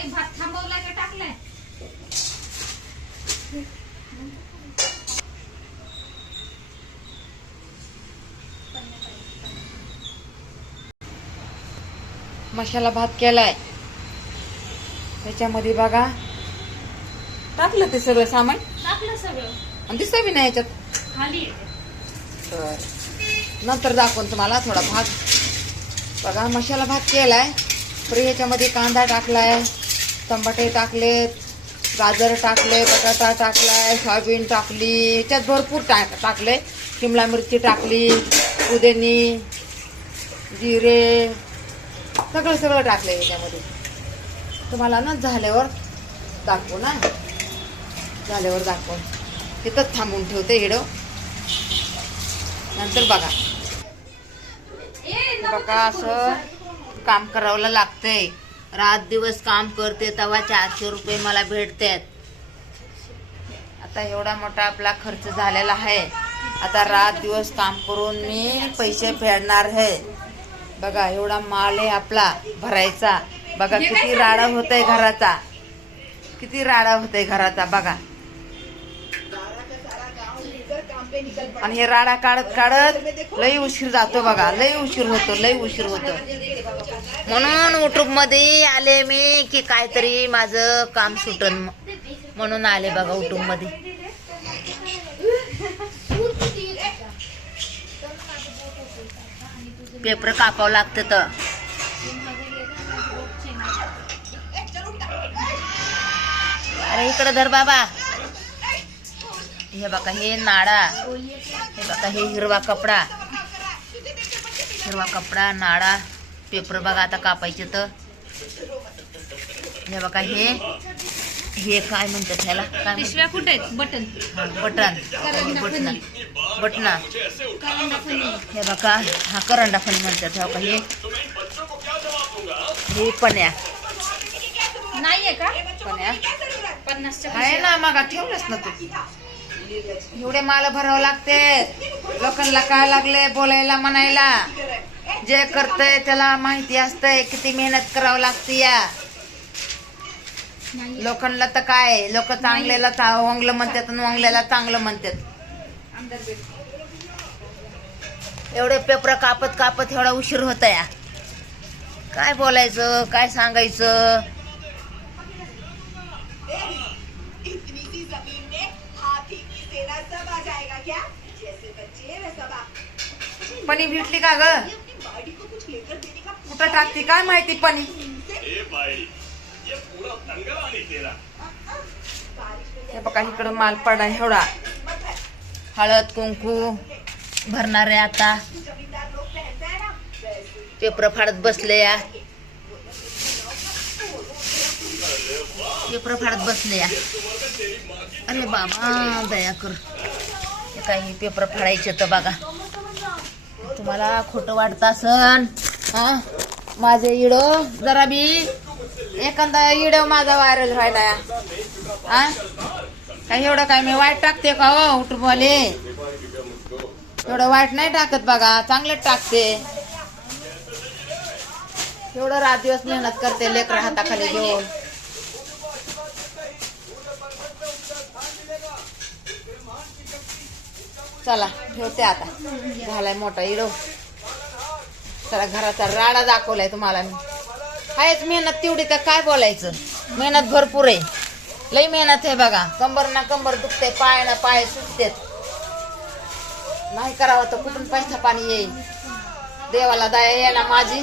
आई भात थांबवला का टाकलाय? मसाला भात केलाय. त्याच्यामध्ये बघा टाकलं ते सगळं सामान. टाकलं सगळं आणि दिसतं बी नाही याच्यात. खाली येते. तर नंतर दाखवून तुम्हाला थोडा भात. बघा मसाला भात केलाय. तर ह्याच्यामध्ये कांदा टाकलाय, टमाटे टाकलेत, गाजर टाकले, बटाटा टाकलाय, सोयाबीन टाकली, ह्याच्यात भरपूर टाकले. शिमला मिरची टाकली, पुदिनी, जिरे, सगळं टाकलंय ह्याच्यामध्ये. तुम्हाला ना झाल्यावर दाखवू ना, झाल्यावर दाखवून. तिथंच थांबून ठेवते व्हिडिओ, नंतर बघा. बघा असं काम करावं लागतंय. रात दिवस काम करते तेव्हा 400 रुपये मला भेटतात. आता एवढा मोठा आपला खर्च झालेला आहे. आता रात दिवस काम करून मी पैसे फेडणार आहे. बघा एवढा माल आहे आपला भरायचा. बघा किती राडा होतंय घराचा, किती राडा होतंय घराचा बघा. आणि हे राडा काढत काढत लई उशीर जातो बघा, लई उशीर होतो. म्हणून युट्यूब मध्ये आले मी की काहीतरी माझं काम सुटन म्हणून आले बघा युट्यूब मध्ये. पेपर कापावं लागतं तर. अरे इकडे धर बाबा. हे बघा हे नाडा, हे बघा हे हिरवा कपडा, नाडा, पेपर बघा आता कापायचे तर. हे बघा हे काय म्हणतात ह्याला, काय पिशव्या कुठे आहेत? बटन. बटन. हे बघा हा करंडा फणी म्हणतात. हे बघा हे पण्या नाहीये का? पण्या 50 आहे ना, मग ठेवलंच ना तू. एवढे माल भरावं लागते. लोकांना काय लागले बोलायला म्हणायला. जे करतय त्याला माहिती असतंय किती मेहनत करावं लागते. या लोकांना तर काय, लोक चांगल्याला वांगलं म्हणतात आणि वांगल्याला चांगलं म्हणतात. एवढे पेपर कापत कापत एवढा उशीर होता. या काय बोलायचं, काय सांगायचं. पणी भेटली का ग? कुठं टाकते काय माहिती पणी. हे बघा इकडं माल पडा एवढा. हळद कुंकू भरणार आहे आता. पेपर फाडत बसले या, अरे बाबा दया कर. हे काही पेपर फाडायचे तर बघा. तुम्हाला खोटं वाटत असन हा माझे व्हिडिओ. जरा बी एखादा व्हिडिओ माझा व्हायरल व्हायला हा काही एवढं काय मी वाईट टाकते का हो युट्यूबवाले? एवढं वाईट नाही टाकत बघा, चांगलंच टाकते. एवढं रात दिवस मेहनत करते लेकर हाताखाली घेऊन. चला ठेवते आता, झालाय मोठा व्हिडिओ. चला घराचा राडा दाखवलाय तुम्हाला मी. आहेच मेहनत तेवढी तर काय बोलायचं. मेहनत भरपूर आहे, लई मेहनत आहे बघा. कंबर ना कंबर दुखते, पाय ना पाय सुटतेत. नाही करावं तर कुठून पैसा पाणी येईल. देवाला दया येईना माझी.